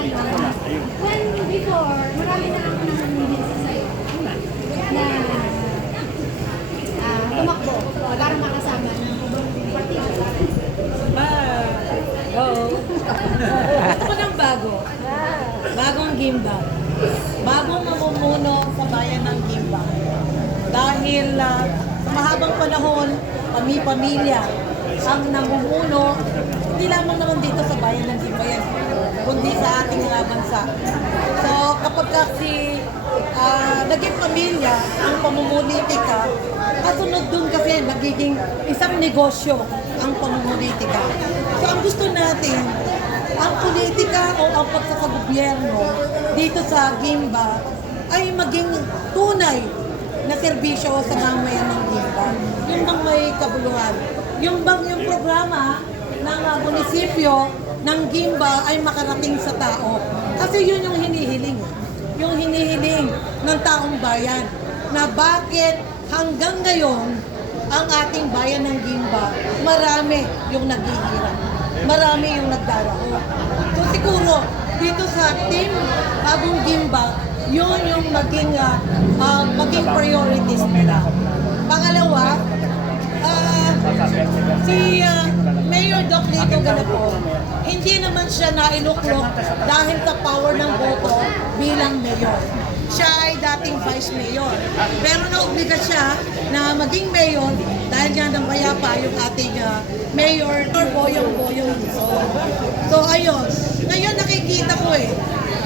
ngayon. When before, marami na lang nang nangyayari sa'yo na ah, tumakbo para makasama ng partido. Ah, oo. Gusto ko ng bago. Bagong Gimba. Bagong mamumuno sa bayan ng Gimba. Dahil ah, sa mahabang panahon, kami-pamilya ang namumuno, hindi lamang naman dito sa bayan ng Gimba yan, kundi sa ating ah, bansa. So kapag kasi ah, naging pamilya ang pamumulitika, kasunod dun kasi nagiging isang negosyo ang pamumulitika. So ang gusto natin, ang politika o ang pagkakagobyerno dito sa Gimba ay maging tunay na serbisyo sa mamayan ng Gimba. Yung bang may kabuluhan. Yung bang yung programa ng ah, munisipyo ng Gimba ay makarating sa tao. Kasi yun yung hinihiling. Yung hinihiling ng taong bayan na bakit hanggang ngayon ang ating bayan ng Gimba, marami yung naghihirap. Marami yung nagdarako. So siguro, dito sa team Bagong Gimba, yun yung maging, ah, maging priorities nila. Pangalawa, ah, si ah, Lito Galapon, hindi naman siya nailuklok dahil sa power ng boto bilang mayor. Siya ay dating vice mayor. Pero naobliga siya na maging mayor dahil nga ng bayapa yung ating ah, mayor or Boyong Boyong Luzon. So ayun, ngayon nakikita ko eh,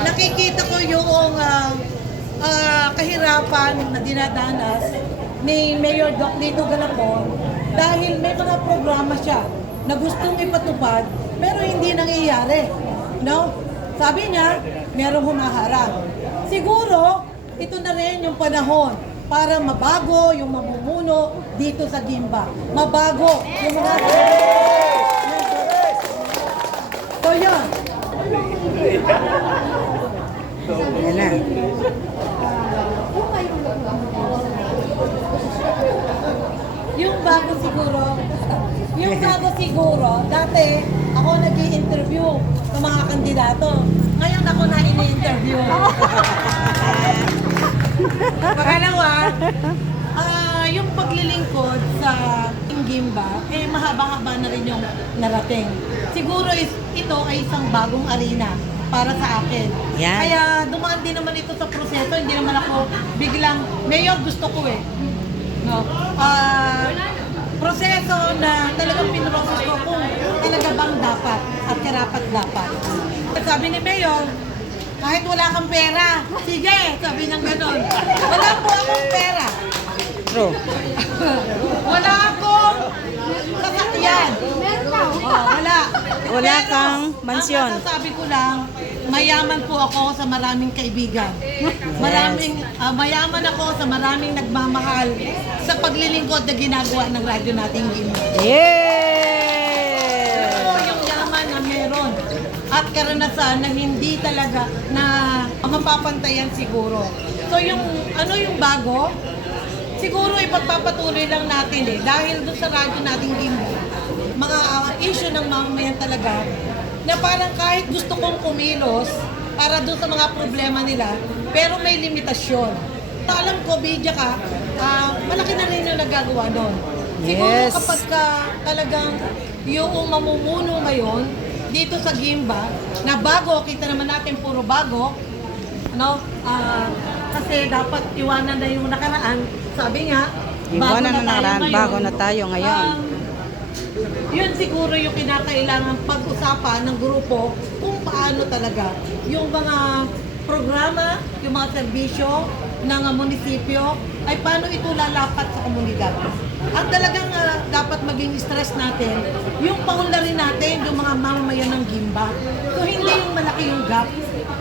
nakikita ko yung ah, ah, kahirapan na dinadanas ni Mayor Doc Lito Galapon dahil may mga programa siya na gustong ipatupad pero hindi nangyayari. No? Sabi niya, merong humaharang. Siguro, ito na rin yung panahon para mabago yung mamumuno dito sa Gimba. Mabago yung mga... So yun, Yan na. Kung kayong Yung bago siguro, yung bago siguro, dati ako nag interview sa mga kandidato. Ngayon ako na ini-interview. Pangalawa, ah yung paglilingkod sa Gimba, eh mahaba-haba na rin yung narating. Siguro is, ito ay isang bagong arena para sa akin. Yan. Kaya dumaan din naman ito sa proseso, hindi naman ako biglang, mayor gusto ko eh. No? Ah, proseso na talagang pinroses ko kung talaga bang dapat at karapat dapat. Sabi ni Mayor, kahit wala kang pera, sige, sabi niyang ganon. Wala po akong pera. True. Wala akong sasakyan. Meron. Oh, wala. Wala Pero, kang mansyon. Ang masasabi ko lang, mayaman po ako sa maraming kaibigan. Maraming ah, mayaman ako sa maraming nagmamahal sa paglilingkod na ginagawa ng radyo nating Gino. Yeah! Ito yung yaman na meron. At karanasan na hindi talaga na mapapantayan siguro. So yung ano yung bago, siguro ipagpapatuloy lang natin eh. Dahil doon sa radyo nating Gimbo, mga ah, issue ng mamamayan talaga na parang kahit gusto kong kumilos para doon sa mga problema nila, pero may limitasyon. Alam ko, Bidya ka, ah, malaki na rin yung nagagawa doon. Siguro Yes. kapag ka talagang yung mamumuno ngayon dito sa Gimba, na bago, kita naman natin puro bago, ano, ah, kasi dapat iwanan na yung nakaraan. Sabi nga, bago Iwanan na tayo nakaraan, ngayon. bago na tayo ngayon. Um, yun siguro yung kinakailangan pag-usapan ng grupo kung paano talaga yung mga programa, yung mga serbisyo ng uh, munisipyo ay paano ito lalapat sa komunidad. At talagang ah, dapat maging stress natin yung paunlarin natin yung mga mamamayan ng Gimba. So hindi yung malaki yung gap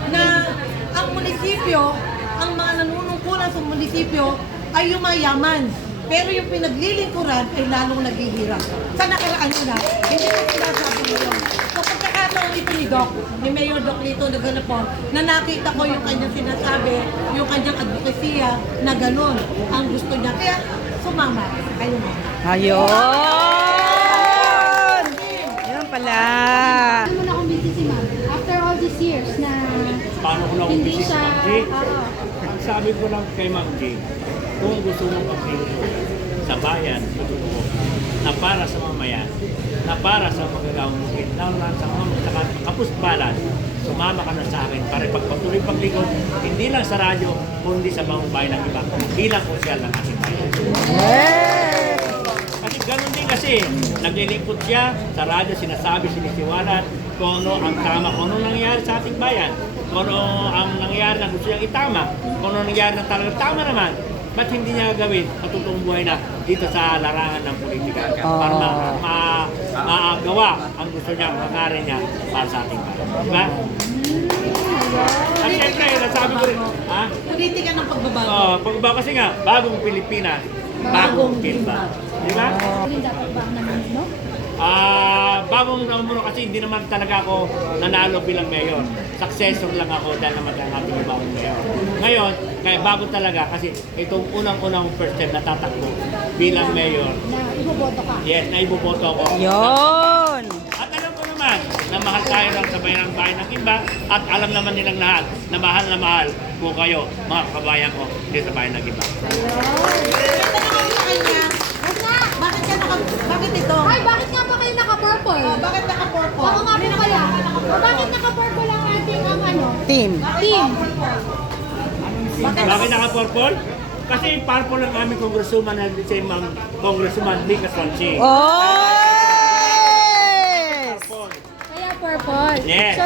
na ang munisipyo, ang mga nanunungkulan sa munisipyo ay yumayaman. Pero yung pinaglilingkuran ay lalong naghihirap. Sa nakaraan nila, hindi ko sinasabi ngayon. So pagkakataon ito ni Doc, ni Mayor Doc Lito na ganapon, na nakita ko yung kanyang sinasabi, yung kanyang advokasya na ganun ang gusto niya. Kaya sumama kayo mo. Ayun! Yun pala. Ano na busy si ma'am. After all these years na Hindi si siya, Ma'am G. oo. Ang sabi ko lang kay Ma'am G, kung gusto mong maglingkod sa bayan, matuturo, na para sa mamayan, na para sa magagawang bukid, lalo na sa mga magtakat, kapus balan, sumama ka na sa akin para pagpatuloy paglingkod, hindi lang sa radyo, kundi sa mga bayan ng iba, bilang konsyal ng ating bayan. Kasi ganun din kasi, naglilingkod siya, sa radyo sinasabi, sinisiwalat, kung ano ang tama, kung ano nangyayari sa ating bayan, kung ano ang nangyayari na gusto niyang itama, kung ano nangyayari na talagang tama naman, ba't hindi niya gawin sa totoong buhay na dito sa larangan ng politika para ma, ma, maagawa ang gusto niya, ang hangarin niya para sa ating bayan. Diba? At syempre, nasabi ko rin, ha? Politika ng pagbabago. Oh, pagbabago kasi nga, bagong Pilipinas, bagong Kimba. Di ba? Hindi dapat ba ang namuno? Ah, bagong namuno kasi hindi naman talaga ako nanalo bilang mayor. Successor lang ako dahil naman ang ating bagong mayor. Ngayon, kaya bago talaga kasi itong unang-unang first time na tatakbo bilang mayor. Na iboboto ka. Yes, na iboboto ako. Yun. At alam ko naman na mahal tayo lang sa bayan ng bayan ng iba at alam naman nilang lahat na mahal na mahal ko kayo, mga kabayan ko, dito sa bayan ng iba. Bakit ka naka, bakit ito? Ay, bakit nga ba kayo naka-purple? Oh, bakit naka-purple? Ako nga po kaya. Bakit naka-purple ang ating ang ano? Team. Team. Bakit naka-purple? Kasi purple ang aming congresswoman na si Ma'am Congresswoman Nika Sonchi. Oh! Kaya purple. Yes.